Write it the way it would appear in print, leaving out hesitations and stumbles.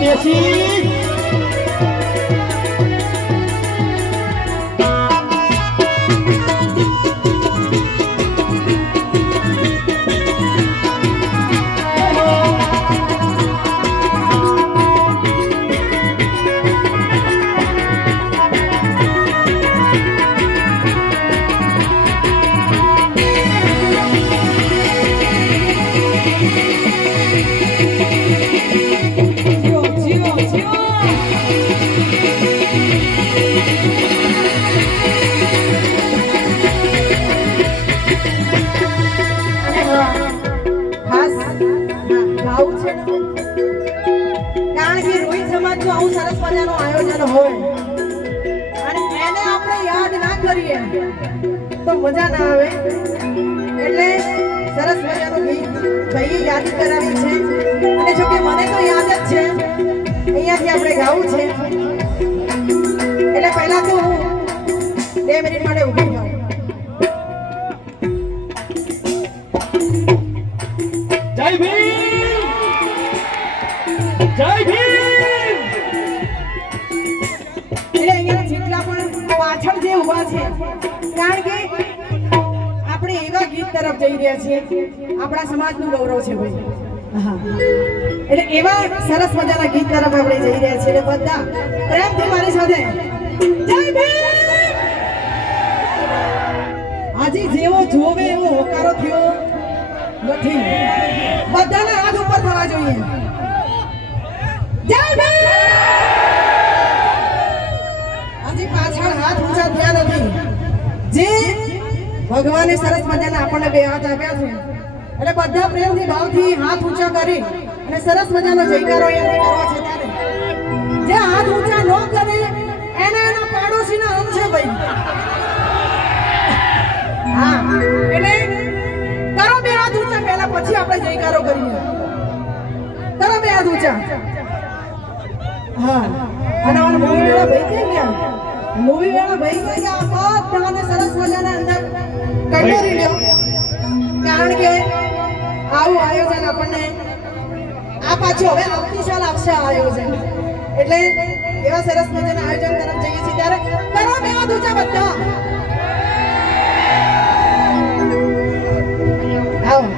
દેશી तो मजा ना आवे એટલે સરસ મજાનું ગીત ભાઈએ યાદ કરાવી છે અને જો કે મને તો યાદ જ છે અહીંયાથી આપણે ગાવું છે એટલે પહેલા તો હું 2 મિનિટ માટે ઊભી થાઉં જય ભીમ જય ભીમ એટલે અહીંયા જેટલા પણ પાછળ જે ઊભા છે કારણ કે આપણે એવા ગીત તરફ જઈ રહ્યા છીએ આપણા સમાજનું ગૌરવ છે ભાઈ હા એટલે એવા સરસ મજાના ગીત તરફ આપણે જઈ રહ્યા છીએ એટલે બધા પ્રેમથી મારી સાથે જય ભીમ આજે જેવો જોવે એવો હોકારો થયો નથી બધાના હાથ ઉપર થવા જોઈએ જય ભીમ આજે પાછળ હાથ ઊંચા થયા નથી જે ભગવાને સરસ મજાના આપણને 2 હાથ આપ્યા છે એટલે બધા પ્રેમથી ભાવથી હાથ ઊંચા કરી અને સરસ મજાનો જયકારો અહીંયા કરવા છે ત્યારે જે હાથ ઊંચા ન કરે એને એના પાડોશીના અંગ છે ભાઈ હા એટલે કરો 2 હાથ ઊંચા પહેલા પછી આપણે જયકારો કરીએ કરો 2 હાથ ઊંચા હા અને ઓલા મૂવી વાળા ભાઈ કેમ ગયા મૂવી વાળા ભાઈ કોઈ આ બધાને સરસ મજાના અંદર કંટોરી લ્યો કારણ કે આવું આયોજન આપણને આ પાછું હવે આવતી સાલ આવશે આ આયોજન એટલે એવા સરસ મજાના આયોજન તરફ જઈએ છીએ ત્યારે કરો 2 હાથ ઊંચા બધા આવો